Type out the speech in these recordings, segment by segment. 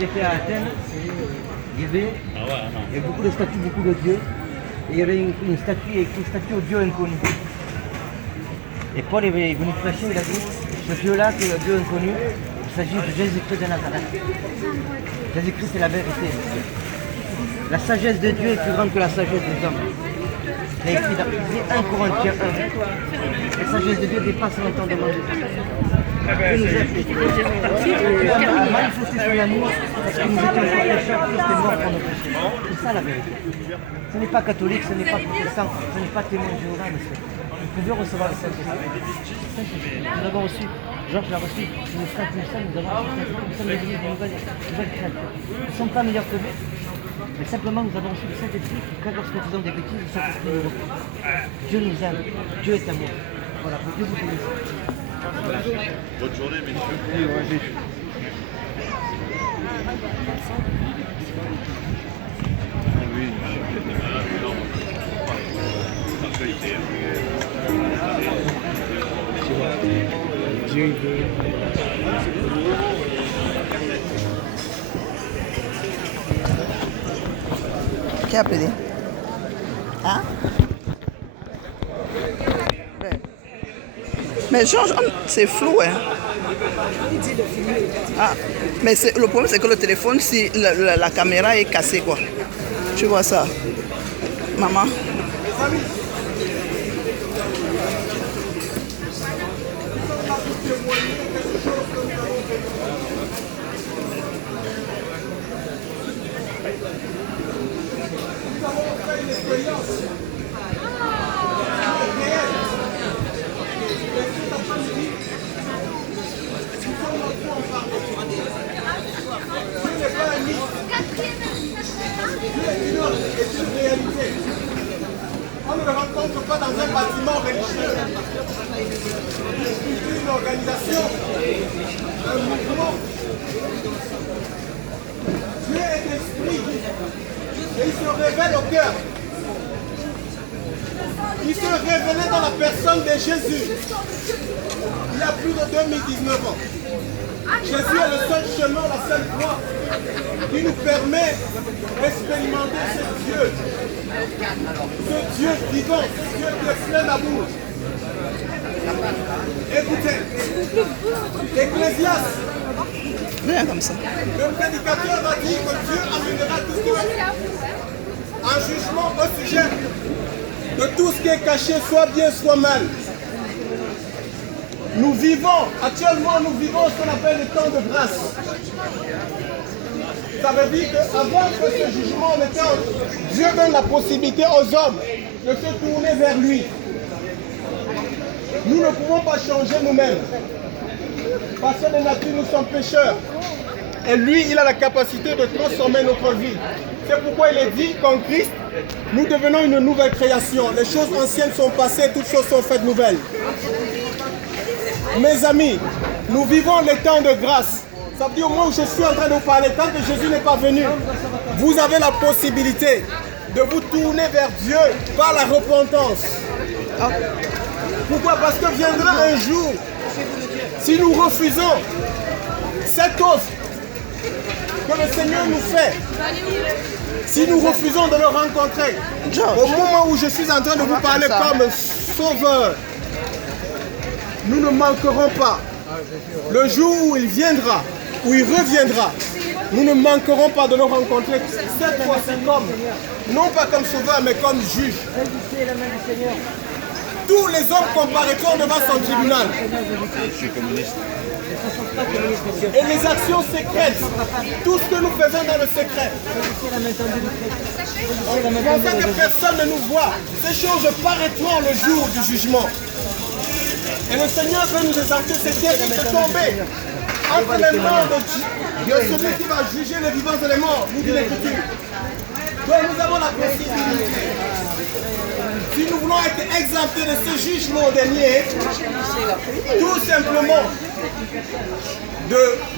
il était à Athènes, il y avait beaucoup de statues, beaucoup de dieux. Et il y avait une statue, écrit statue au Dieu inconnu. Et Paul est venu prêcher, il a dit, ce Dieu-là, qui est le Dieu inconnu, il s'agit de Jésus-Christ de Nazareth. Jésus-Christ, c'est la vérité. La sagesse de Dieu est plus grande que la sagesse des hommes. Il a écrit dans 1 Corinthiens 1. La sagesse de Dieu dépasse l'entendement de Dieu. Dieu nous a manifesté son amour parce que nous étions encore pécheurs, Christ est mort pour nos péchés. C'est ça la vérité. Ce n'est pas catholique, ce n'est pas protestant, ce n'est pas témoin de Jéhovah, monsieur. Vous pouvez recevoir le Saint-Esprit. Nous avons reçu, Georges l'a reçu, nous sommes des églises, des nouvelles créatures. Nous ne sommes pas meilleurs que vous, mais simplement nous avons reçu le Saint-Esprit, quand lorsque nous faisons des bêtises, le Saint-Esprit nous reprend. Dieu nous aime, Dieu est amour. Voilà, Dieu vous bénisse. Bonne journée, messieurs. Dieu veut. Qui a appelé? Hein? Mais Georges, c'est flou, hein? Ah, mais le problème, c'est que le téléphone, si la caméra est cassée, quoi. Tu vois ça? Maman? On ne le rencontre pas dans un bâtiment religieux. Une organisation, un mouvement. Dieu est esprit et il se révèle au cœur. Il se révélait dans la personne de Jésus il y a plus de 2019 ans. Jésus est le seul chemin, la seule voie qui nous permet d'expérimenter ce Dieu vivant, ce Dieu qui est plein d'amour. Écoutez, Ecclésiaste, Bien comme ça. le prédicateur a dit que Dieu amènera tout ce qui est un jugement au sujet de tout ce qui est caché, soit bien, soit mal. Nous vivons, actuellement nous vivons ce qu'on appelle le temps de grâce. Ça veut dire qu'avant que ce jugement ne tombe, Dieu donne la possibilité aux hommes de se tourner vers lui. Nous ne pouvons pas changer nous-mêmes. Parce que de nature nous sommes pécheurs. Et lui, il a la capacité de transformer notre vie. C'est pourquoi il est dit qu'en Christ, nous devenons une nouvelle création. Les choses anciennes sont passées, toutes choses sont faites nouvelles. Mes amis, nous vivons les temps de grâce. Ça veut dire au moment où je suis en train de vous parler, tant que Jésus n'est pas venu, vous avez la possibilité de vous tourner vers Dieu par la repentance. Pourquoi? Parce que viendra un jour, si nous refusons cette offre que le Seigneur nous fait, si nous refusons de le rencontrer, au moment où je suis en train de vous parler comme sauveur, nous ne manquerons pas. Le jour où il viendra, où il reviendra, nous ne manquerons pas de le rencontrer. Cette fois-ci comme, non pas comme sauveur, mais comme juge. Tous les hommes comparaîtront devant son tribunal. Et les actions secrètes, tout ce que nous faisons dans le secret, en pensant que personne ne nous voit, ces choses paraîtront le jour du jugement. Et le Seigneur veut nous exhorter, c'est terrible de tomber entre les mains de celui qui va juger les vivants et les morts, nous dit l'Écriture. Donc nous avons la possibilité, si nous voulons être exemptés de ce jugement dernier, tout simplement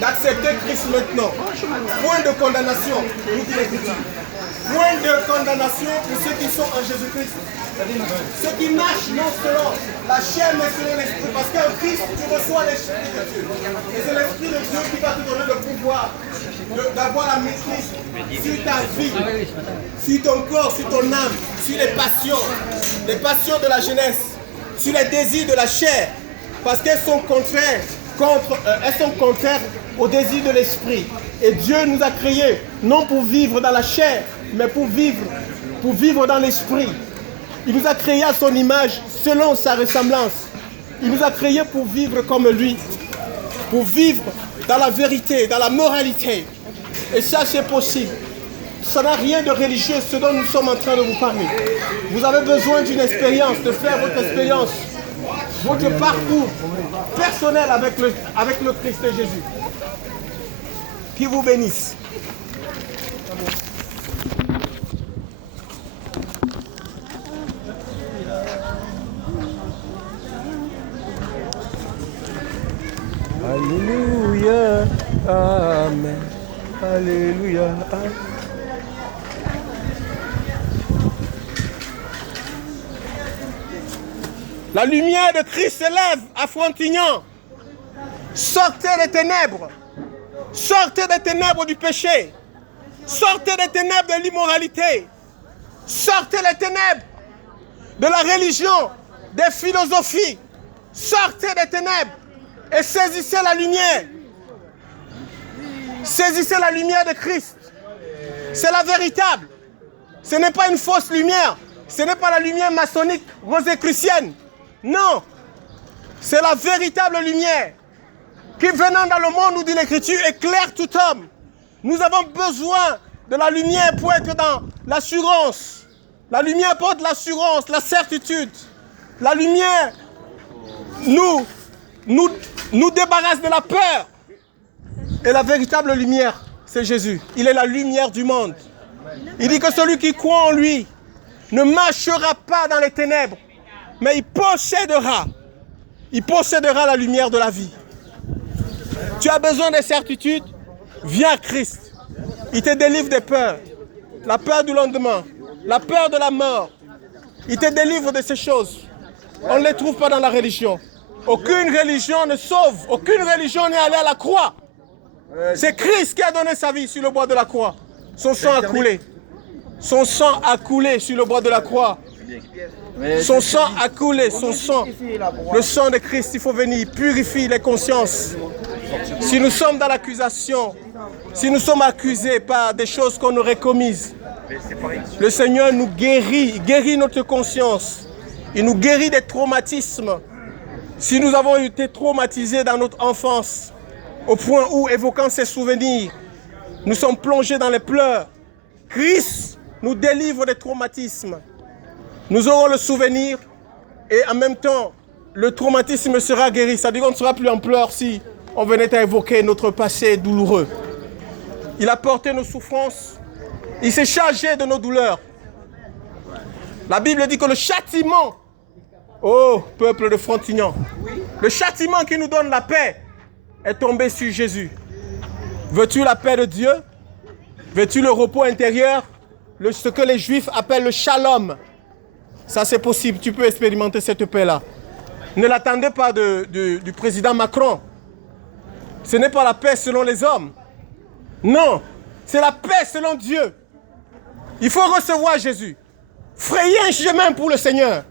d'accepter Christ maintenant. Point de condamnation, nous dit l'Écriture. point de condamnation pour ceux qui sont en Jésus-Christ. Ceux qui marchent non selon la chair, mais selon l'esprit. Parce qu'en Christ, tu reçois l'esprit de Dieu. Et c'est l'esprit de Dieu qui va te donner le pouvoir d'avoir la maîtrise sur ta vie, sur ton corps, sur ton âme, sur les passions de la jeunesse, sur les désirs de la chair. Parce qu'elles sont contraires au désir de l'esprit. Et Dieu nous a créés non pour vivre dans la chair, mais pour vivre dans l'esprit. Il nous a créés à son image, selon sa ressemblance. Il nous a créés pour vivre comme lui, pour vivre dans la vérité, dans la moralité. Et ça, c'est possible. Ça n'a rien de religieux, ce dont nous sommes en train de vous parler. Vous avez besoin d'une expérience, de faire votre expérience, votre parcours personnel avec le Christ Jésus. Qui vous bénisse. Alléluia, Amen. Alléluia, Amen. La lumière de Christ s'élève à Frontignan. Sortez des ténèbres. Sortez des ténèbres du péché. Sortez des ténèbres de l'immoralité. Sortez les ténèbres de la religion, des philosophies. Sortez des ténèbres et saisissez la lumière. Saisissez la lumière de Christ. C'est la véritable. Ce n'est pas une fausse lumière. Ce n'est pas la lumière maçonnique rosicrucienne. Non. C'est la véritable lumière qui, venant dans le monde, nous dit l'Écriture, éclaire tout homme. Nous avons besoin de la lumière pour être dans l'assurance. La lumière porte l'assurance, la certitude. La lumière nous débarrasse de la peur. Et la véritable lumière, c'est Jésus. Il est la lumière du monde. Il dit que celui qui croit en lui ne marchera pas dans les ténèbres, mais il possédera la lumière de la vie. Tu as besoin de certitude, viens à Christ. Il te délivre des peurs, la peur du lendemain, la peur de la mort. Il te délivre de ces choses. On ne les trouve pas dans la religion. Aucune religion ne sauve, aucune religion n'est allée à la croix. C'est Christ qui a donné sa vie sur le bois de la croix. Son sang a coulé. Son sang a coulé sur le bois de la croix. Son sang a coulé, son sang. Le sang de Christ, il faut venir, il purifie les consciences. Si nous sommes dans l'accusation, si nous sommes accusés par des choses qu'on aurait commises, le Seigneur nous guérit, il guérit notre conscience. Il nous guérit des traumatismes. Si nous avons été traumatisés dans notre enfance, au point où, évoquant ces souvenirs, nous sommes plongés dans les pleurs, Christ nous délivre des traumatismes. Nous aurons le souvenir et en même temps, le traumatisme sera guéri. C'est-à-dire qu'on ne sera plus en pleurs si on venait à évoquer notre passé douloureux. Il a porté nos souffrances. Il s'est chargé de nos douleurs. La Bible dit que le châtiment, ô peuple de Frontignan, le châtiment qui nous donne la paix est tombé sur Jésus. Veux-tu la paix de Dieu? Veux-tu le repos intérieur? Ce que les Juifs appellent le shalom. Ça, c'est possible. Tu peux expérimenter cette paix-là. Ne l'attendez pas du président Macron. Ce n'est pas la paix selon les hommes. Non, c'est la paix selon Dieu. Il faut recevoir Jésus. Frayez un chemin pour le Seigneur.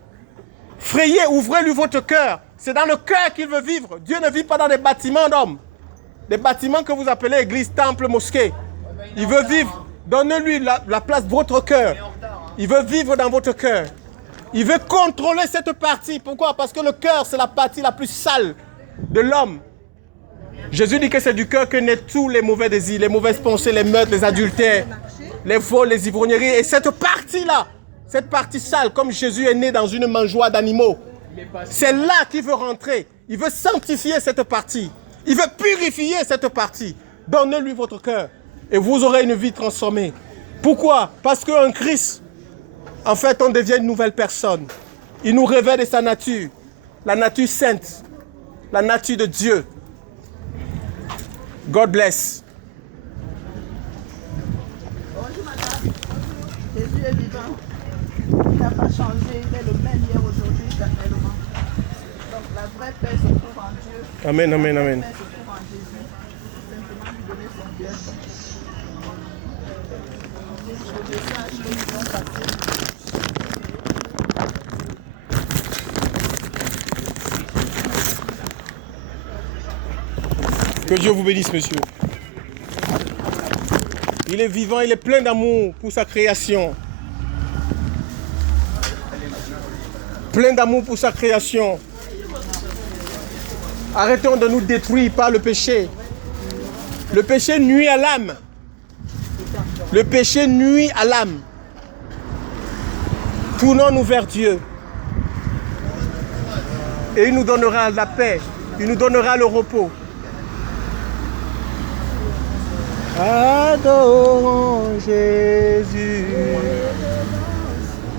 Frayez, ouvrez-lui votre cœur. C'est dans le cœur qu'il veut vivre. Dieu ne vit pas dans des bâtiments d'hommes. Des bâtiments que vous appelez église, temple, mosquée. Il veut vivre. Donnez-lui la place de votre cœur. Il veut vivre dans votre cœur. Il veut contrôler cette partie. Pourquoi? Parce que le cœur, c'est la partie la plus sale de l'homme. Jésus dit que c'est du cœur que naissent tous les mauvais désirs, les mauvaises pensées, les meurtres, les adultères, les vols, les ivrogneries. Et cette partie-là, cette partie sale, comme Jésus est né dans une mangeoire d'animaux, c'est là qu'il veut rentrer. Il veut sanctifier cette partie. Il veut purifier cette partie. Donnez-lui votre cœur et vous aurez une vie transformée. Pourquoi? Parce qu'en Christ, en fait, on devient une nouvelle personne. Il nous révèle de sa nature, la nature sainte, la nature de Dieu. God bless. Il n'a pas changé, il est le même hier, aujourd'hui, éternellement. Donc la vraie paix se trouve en Dieu. Amen, amen, amen. La vraie paix se trouve en Jésus. Simplement lui donner son cœur. Le message que nous avons passé. Que Dieu vous bénisse, monsieur. Il est vivant, il est plein d'amour pour sa création. Plein d'amour pour sa création. Arrêtons de nous détruire par le péché. Le péché nuit à l'âme. Le péché nuit à l'âme. Tournons-nous vers Dieu. Et il nous donnera la paix. Il nous donnera le repos. Adorons Jésus.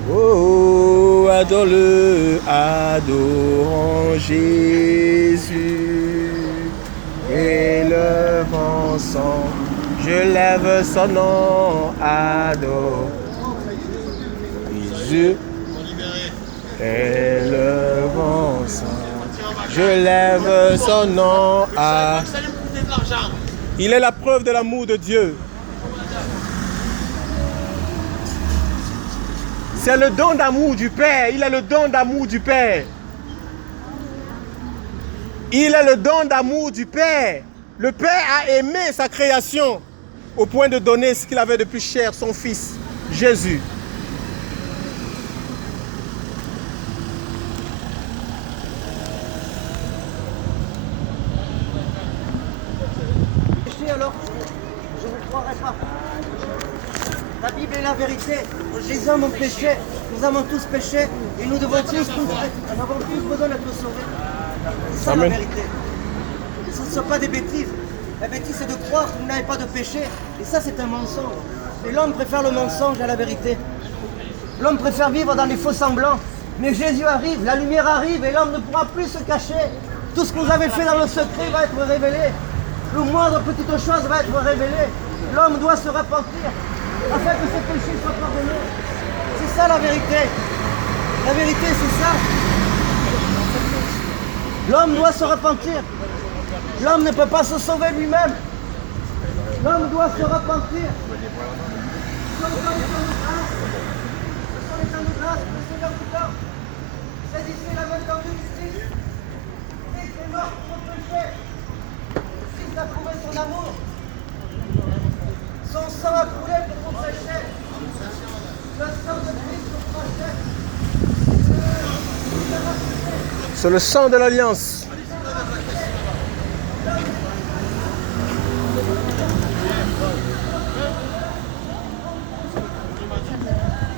Oh, adore-le, adorons Jésus. Élevons son, je lève son nom, adore Jésus. Élevons son, je lève son nom, à. Il est la preuve de l'amour de Dieu. C'est le don d'amour du Père. Il est le don d'amour du Père. Il est le don d'amour du Père. Le Père a aimé sa création au point de donner ce qu'il avait de plus cher, son Fils, Jésus. Alors, je ne vous croirai pas. La Bible est la vérité. Les hommes ont péché, nous avons tous péché et nous devons tous avons tous besoin d'être sauvés. C'est ça Amen. la vérité. Ce ne sont pas des bêtises. La bêtise, c'est de croire que vous n'avez pas de péché. Et ça, c'est un mensonge. Et l'homme préfère le mensonge à la vérité. L'homme préfère vivre dans les faux semblants. Mais Jésus arrive, la lumière arrive et l'homme ne pourra plus se cacher. Tout ce que vous avez fait dans le secret va être révélé. Le moindre petite chose va être révélée. L'homme doit se repentir afin que ses péchés soient pardonnés. C'est ça la vérité. La vérité, c'est ça. L'homme doit se repentir. L'homme ne peut pas se sauver lui-même. L'homme doit se repentir. Ce sont les temps de grâce. Ce sont les temps de grâce que le Seigneur nous donne. Saisissez la main dans le justice. Christ est mort pour nos péchés. Il a trouvé son amour. Son sang a coulé pour nos péchés. Le sang de Christ pour nos péchés. C'est le sang de l'Alliance.